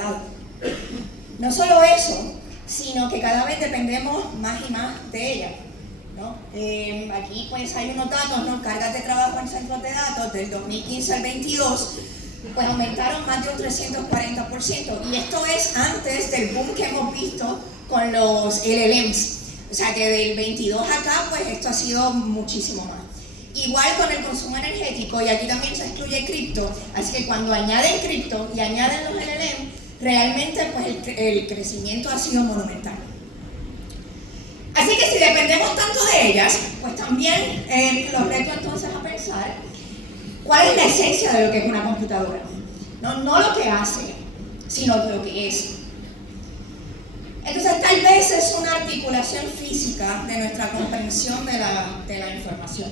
instalado. No solo eso, sino que cada vez dependemos más y más de ella, ¿no? Aquí pues hay unos datos, ¿no? Cargas de trabajo en centros de datos del 2015 al 22, pues aumentaron más de un 340%, y esto es antes del boom que hemos visto con los LLMs. O sea que del 22 acá, pues esto ha sido muchísimo más. Igual con el consumo energético, y aquí también se excluye cripto, así que cuando añaden cripto y añaden los LLM, realmente pues el crecimiento ha sido monumental. Así que si dependemos tanto de ellas, pues también los reto entonces a pensar cuál es la esencia de lo que es una computadora. No lo que hace, sino lo que es. Entonces tal vez es una articulación física de nuestra comprensión de la información,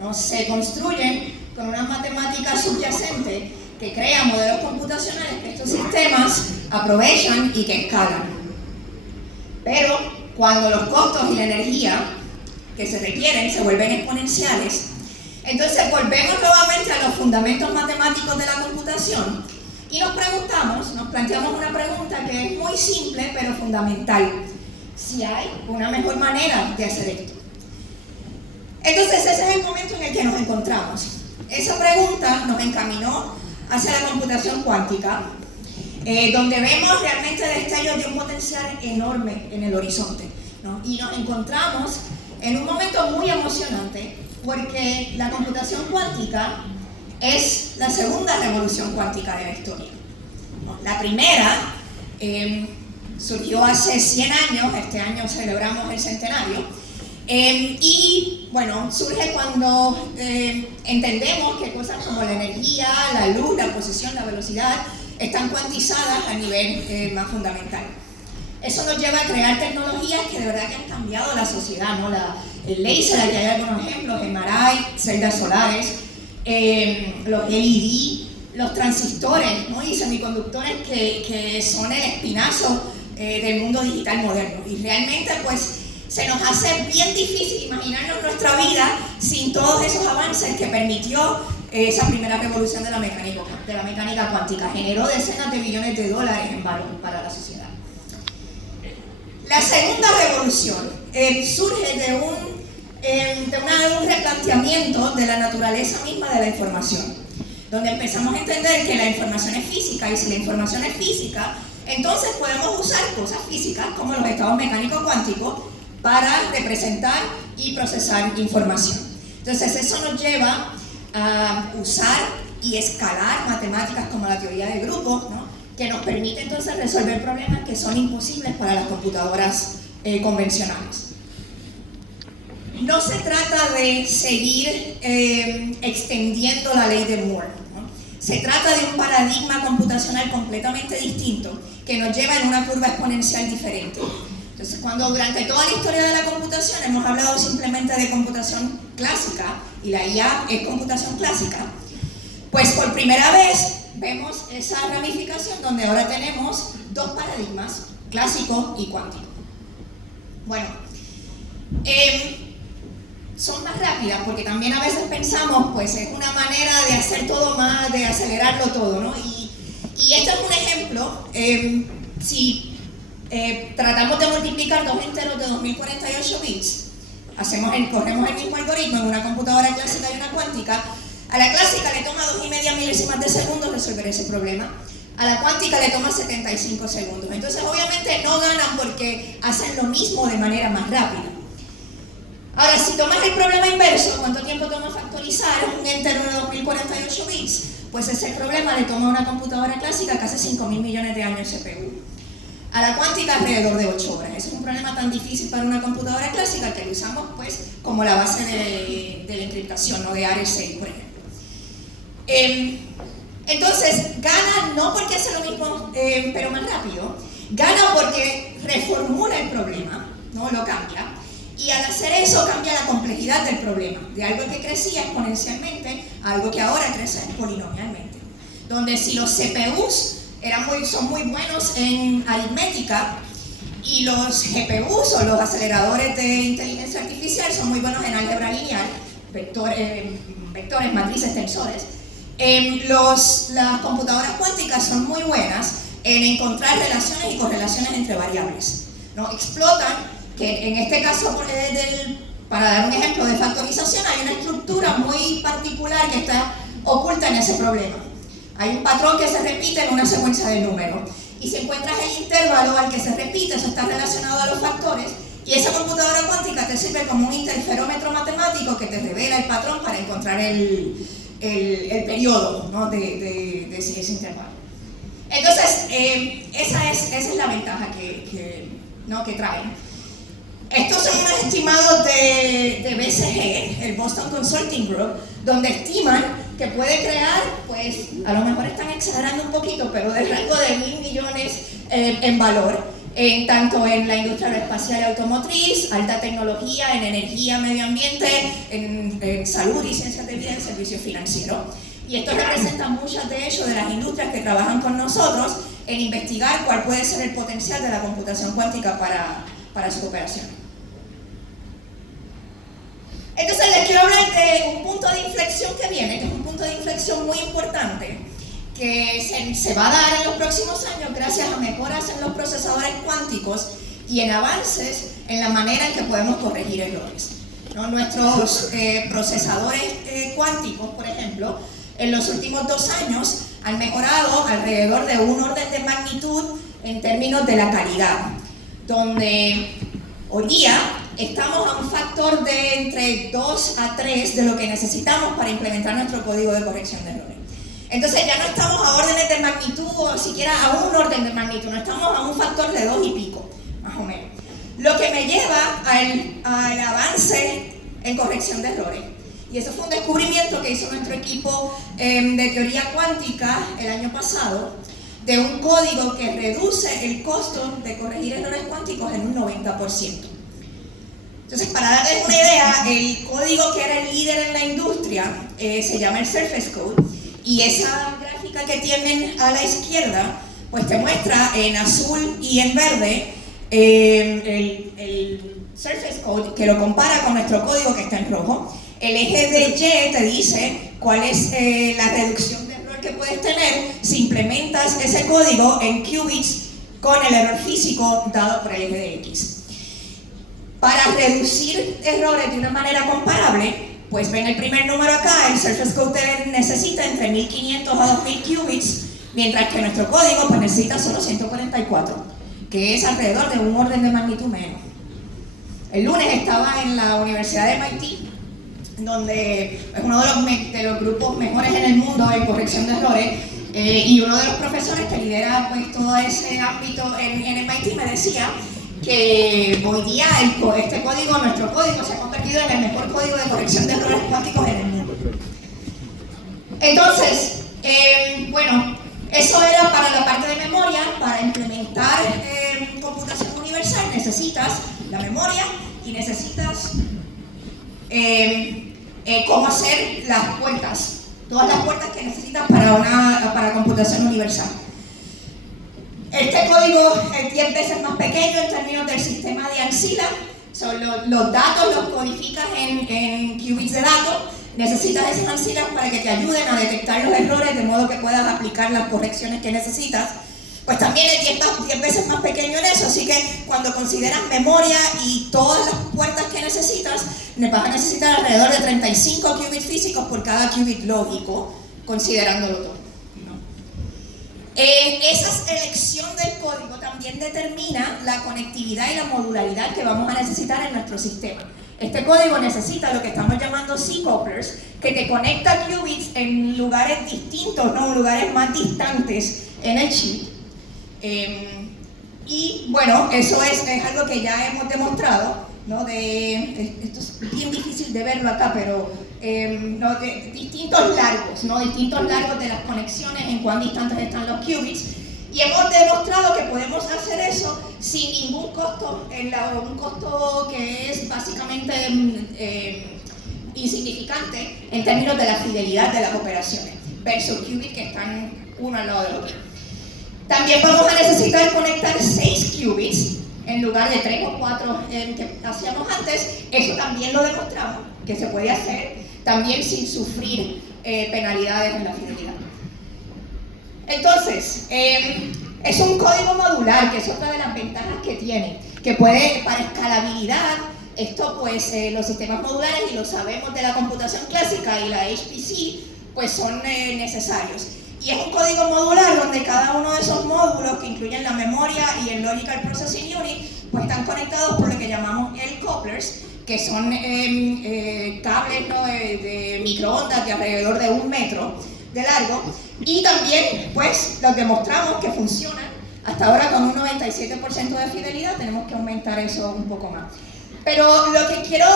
¿no? Se construyen con una matemática subyacente que crea modelos computacionales que estos sistemas aprovechan y que escalan. Pero cuando los costos y la energía que se requieren se vuelven exponenciales, entonces volvemos nuevamente a los fundamentos matemáticos de la computación y nos planteamos una pregunta que es muy simple pero fundamental: si hay una mejor manera de hacer esto. Entonces ese es el momento en el que nos encontramos. Esa pregunta nos encaminó hacia la computación cuántica, donde vemos realmente destellos de un potencial enorme en el horizonte, ¿no? Y nos encontramos en un momento muy emocionante, porque la computación cuántica es la segunda revolución cuántica de la historia. La primera surgió hace 100 años, este año celebramos el centenario, y bueno, surge cuando entendemos que cosas como la energía, la luz, la posición, la velocidad están cuantizadas a nivel más fundamental. Eso nos lleva a crear tecnologías que de verdad que han cambiado la sociedad, ¿no? El láser, aquí hay algunos ejemplos, MRI, celdas solares, los LED, los transistores, ¿no? Y semiconductores que son el espinazo del mundo digital moderno. Y realmente pues se nos hace bien difícil imaginarnos nuestra vida sin todos esos avances que permitió esa primera revolución de la mecánica cuántica. Generó decenas de billones de dólares en valor para la sociedad. La segunda revolución surge de un replanteamiento de la naturaleza misma de la información, donde empezamos a entender que la información es física, y si la información es física, entonces podemos usar cosas físicas como los estados mecánicos cuánticos para representar y procesar información. Entonces eso nos lleva a usar y escalar matemáticas como la teoría de grupos, ¿no? Que nos permite entonces resolver problemas que son imposibles para las computadoras convencionales. No se trata de seguir extendiendo la ley de Moore, ¿no? Se trata de un paradigma computacional completamente distinto que nos lleva en una curva exponencial diferente. Entonces, cuando durante toda la historia de la computación hemos hablado simplemente de computación clásica, y la IA es computación clásica, pues por primera vez vemos esa ramificación donde ahora tenemos dos paradigmas, clásico y cuántico. Bueno, son más rápidas porque también a veces pensamos, pues es una manera de hacer todo más, de acelerarlo todo, ¿no? Y este es un ejemplo. Si tratamos de multiplicar dos enteros de 2048 bits, corremos el mismo algoritmo en una computadora clásica y una cuántica. A la clásica le toma 2,5 milésimas de segundo resolver ese problema. A la cuántica le toma 75 segundos. Entonces obviamente no ganan porque hacen lo mismo de manera más rápida. Ahora, si tomas el problema inverso, ¿cuánto tiempo toma factorizar un entero de 2048 bits? Pues ese problema le toma a una computadora clásica casi 5.000 millones de años CPU. A la cuántica alrededor de 8 horas. Ese es un problema tan difícil para una computadora clásica que lo usamos pues como la base de la encriptación, ¿no? De ARE6, por ejemplo. Entonces, gana no porque hace lo mismo, pero más rápido, gana porque reformula el problema, ¿no? Lo cambia, y al hacer eso cambia la complejidad del problema, de algo que crecía exponencialmente a algo que ahora crece polinomialmente. Donde si los CPUs son muy buenos en aritmética, y los GPUs o los aceleradores de inteligencia artificial son muy buenos en álgebra lineal, vectores, matrices, tensores, las computadoras cuánticas son muy buenas en encontrar relaciones y correlaciones entre variables, ¿no? Explotan que en este caso, para dar un ejemplo de factorización, hay una estructura muy particular que está oculta en ese problema. Hay un patrón que se repite en una secuencia de números. Y si encuentras el intervalo al que se repite, eso está relacionado a los factores, y esa computadora cuántica te sirve como un interferómetro matemático que te revela el patrón para encontrar el periodo, ¿no? de ese intervalo. Entonces, esa es la ventaja que traen. Estos son unos estimados de BCG, el Boston Consulting Group, donde estiman que puede crear, pues a lo mejor están exagerando un poquito, pero del rango de 1.000 millones en valor, tanto en la industria aeroespacial y automotriz, alta tecnología, en energía, medio ambiente, en salud y ciencias de vida, en servicios financieros. Y esto representa muchas de ellos de las industrias que trabajan con nosotros en investigar cuál puede ser el potencial de la computación cuántica para su operación. Entonces les quiero hablar de un punto de inflexión que viene, que es un punto de inflexión muy importante, que se va a dar en los próximos años gracias a mejoras en los procesadores cuánticos y en avances en la manera en que podemos corregir errores, ¿no? Nuestros procesadores cuánticos, por ejemplo, en los últimos 2 años han mejorado alrededor de un orden de magnitud en términos de la calidad, donde hoy día estamos a un factor de entre 2 a 3 de lo que necesitamos para implementar nuestro código de corrección de errores. Entonces ya no estamos a órdenes de magnitud o siquiera a un orden de magnitud, no estamos a un factor de 2 y pico, más o menos. Lo que me lleva al avance en corrección de errores. Y eso fue un descubrimiento que hizo nuestro equipo de teoría cuántica el año pasado, de un código que reduce el costo de corregir errores cuánticos en un 90%. Entonces, para darles una idea, el código que era el líder en la industria se llama el Surface Code, y esa gráfica que tienen a la izquierda, pues te muestra en azul y en verde el Surface Code, que lo compara con nuestro código que está en rojo. El eje de Y te dice cuál es la reducción de error que puedes tener si implementas ese código en qubits con el error físico dado por el eje de X. Para reducir errores de una manera comparable, pues ven el primer número acá, el Surface Code necesita entre 1500 a 2000 qubits, mientras que nuestro código pues necesita solo 144, que es alrededor de un orden de magnitud menos. El lunes estaba en la Universidad de MIT, donde es uno de los grupos mejores en el mundo en corrección de errores, y uno de los profesores que lidera pues todo ese ámbito en MIT me decía que hoy día este código, nuestro código, se ha convertido en el mejor código de corrección de errores cuánticos en el mundo. Entonces, bueno, eso era para la parte de memoria. Para implementar computación universal necesitas la memoria y necesitas cómo hacer las puertas, todas las puertas que necesitas para computación universal. Este código es 10 veces más pequeño en términos del sistema de Ancila. Los datos los codificas en qubits de datos. Necesitas esas Ancilas para que te ayuden a detectar los errores de modo que puedas aplicar las correcciones que necesitas. Pues también es 10 veces más pequeño en eso, así que cuando consideras memoria y todas las puertas que necesitas, vas a necesitar alrededor de 35 qubits físicos por cada qubit lógico, considerándolo todo. Esa elección del código también determina la conectividad y la modularidad que vamos a necesitar en nuestro sistema. Este código necesita lo que estamos llamando C-couplers, que te conecta qubits en lugares distintos, ¿no? En lugares más distantes en el chip. Y bueno, eso es algo que ya hemos demostrado, ¿no? Esto es bien difícil de verlo acá, pero ¿no? de distintos largos, ¿no? Distintos largos de las conexiones, en cuán distantes están los qubits, y hemos demostrado que podemos hacer eso sin ningún costo, un costo que es básicamente insignificante en términos de la fidelidad de las operaciones, versus qubits que están uno al lado del otro. También vamos a necesitar conectar 6 qubits en lugar de 3 o 4 que hacíamos antes. Eso también lo demostramos, que se puede hacer también sin sufrir penalidades en la fidelidad. Entonces, Es un código modular, que es otra de las ventajas que tiene, que puede, para escalabilidad, esto pues los sistemas modulares, y lo sabemos de la computación clásica y la HPC, pues son necesarios. Y es un código modular donde cada uno de esos módulos, que incluyen la memoria y el Logical Processing Unit, pues están conectados por lo que llamamos couplers, que son cables, ¿no?, de microondas de alrededor de 1 metro de largo, y también pues los demostramos que funcionan hasta ahora con un 97% de fidelidad. Tenemos que aumentar eso un poco más. Pero lo que quiero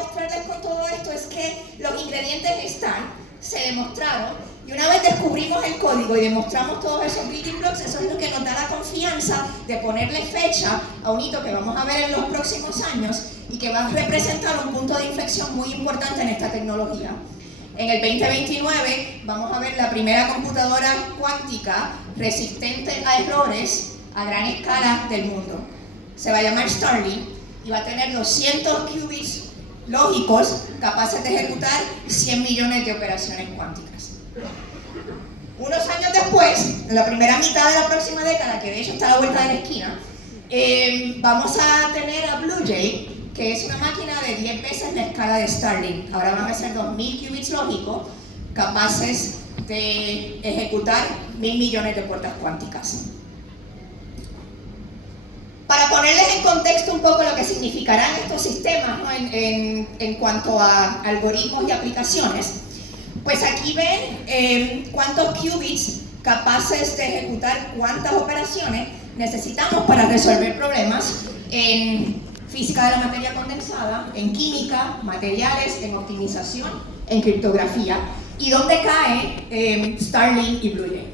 mostrarles con todo esto es que los ingredientes están, se demostraron, y una vez descubrimos el código y demostramos todos esos building blocks, eso es lo que nos da la confianza de ponerle fecha a un hito que vamos a ver en los próximos años y que va a representar un punto de inflexión muy importante en esta tecnología. En el 2029 vamos a ver la primera computadora cuántica resistente a errores a gran escala del mundo. Se va a llamar Starling y va a tener 200 qubits lógicos capaces de ejecutar 100 millones de operaciones cuánticas. Unos años después, en la primera mitad de la próxima década, que de hecho está a la vuelta de la esquina, vamos a tener a Blue Jay, que es una máquina de 10 veces la escala de Starling. Ahora van a ser 2000 qubits lógicos capaces de ejecutar 1000 millones de puertas cuánticas. Para ponerles en contexto un poco lo que significarán estos sistemas, ¿no?, en cuanto a algoritmos y aplicaciones, pues aquí ven cuántos qubits capaces de ejecutar cuántas operaciones necesitamos para resolver problemas en física de la materia condensada, en química, materiales, en optimización, en criptografía, y dónde cae Starling y Blue Jay.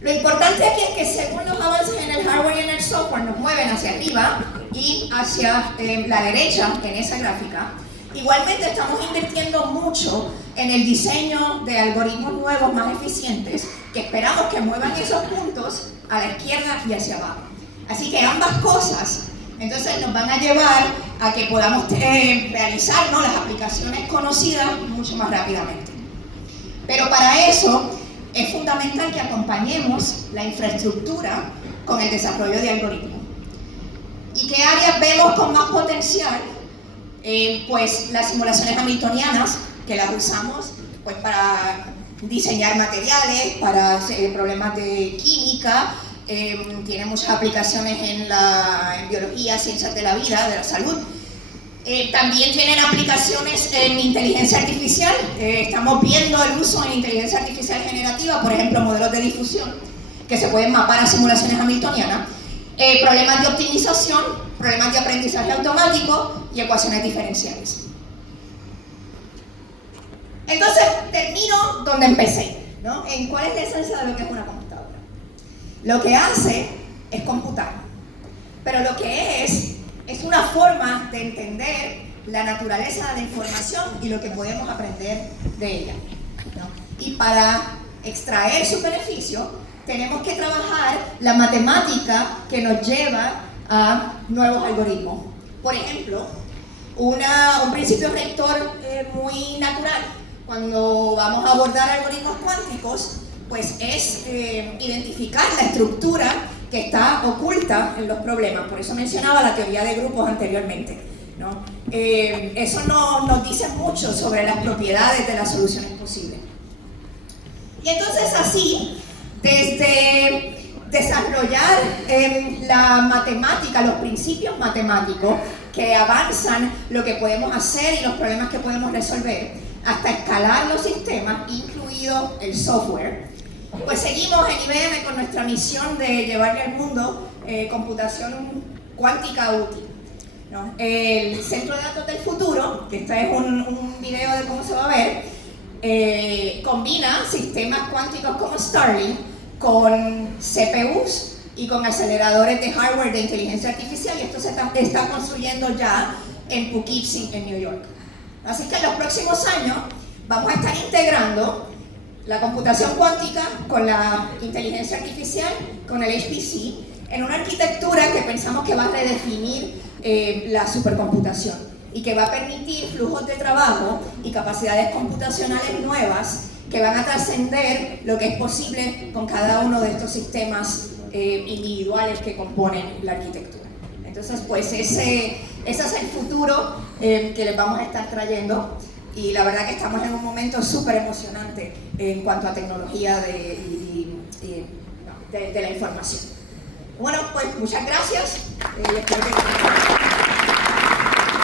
Lo importante aquí es que según los avances en el hardware y en el software nos mueven hacia arriba y hacia la derecha en esa gráfica. Igualmente estamos invirtiendo mucho en el diseño de algoritmos nuevos más eficientes que esperamos que muevan esos puntos a la izquierda y hacia abajo. Así que ambas cosas entonces nos van a llevar a que podamos realizar, ¿no?, las aplicaciones conocidas mucho más rápidamente. Pero para eso es fundamental que acompañemos la infraestructura con el desarrollo de algoritmos. ¿Y qué áreas vemos con más potencial? Pues las simulaciones hamiltonianas, que las usamos pues para diseñar materiales, para problemas de química, tiene muchas aplicaciones en biología, ciencias de la vida, de la salud. También tienen aplicaciones en inteligencia artificial. Estamos viendo el uso en inteligencia artificial generativa, por ejemplo, modelos de difusión que se pueden mapar a simulaciones hamiltonianas, problemas de optimización, problemas de aprendizaje automático y ecuaciones diferenciales. Entonces, termino donde empecé, ¿no?, en cuál es la esencia de lo que es una computadora. Lo que hace es computar, pero lo que es una forma de entender la naturaleza de la información y lo que podemos aprender de ella, ¿no? Y para extraer su beneficio, tenemos que trabajar la matemática que nos lleva a nuevos algoritmos. Por ejemplo, un principio rector muy natural cuando vamos a abordar algoritmos cuánticos, pues es identificar la estructura que está oculta en los problemas. Por eso mencionaba la teoría de grupos anteriormente, ¿no? Eso nos dice mucho sobre las propiedades de las soluciones posibles. Y entonces así, desde desarrollar la matemática, los principios matemáticos que avanzan lo que podemos hacer y los problemas que podemos resolver, hasta escalar los sistemas, incluido el software, pues seguimos en IBM con nuestra misión de llevarle al mundo computación cuántica útil, ¿no? El Centro de Datos del Futuro, que este es un video de cómo se va a ver, combina sistemas cuánticos como Starling con CPUs y con aceleradores de hardware de inteligencia artificial, y esto se está construyendo ya en Poughkeepsie, en New York. Así que en los próximos años vamos a estar integrando la computación cuántica con la inteligencia artificial, con el HPC, en una arquitectura que pensamos que va a redefinir la supercomputación y que va a permitir flujos de trabajo y capacidades computacionales nuevas que van a trascender lo que es posible con cada uno de estos sistemas individuales que componen la arquitectura. Entonces, pues ese es el futuro que les vamos a estar trayendo, y la verdad que estamos en un momento súper emocionante en cuanto a tecnología de la información. Bueno, pues muchas gracias. Espero que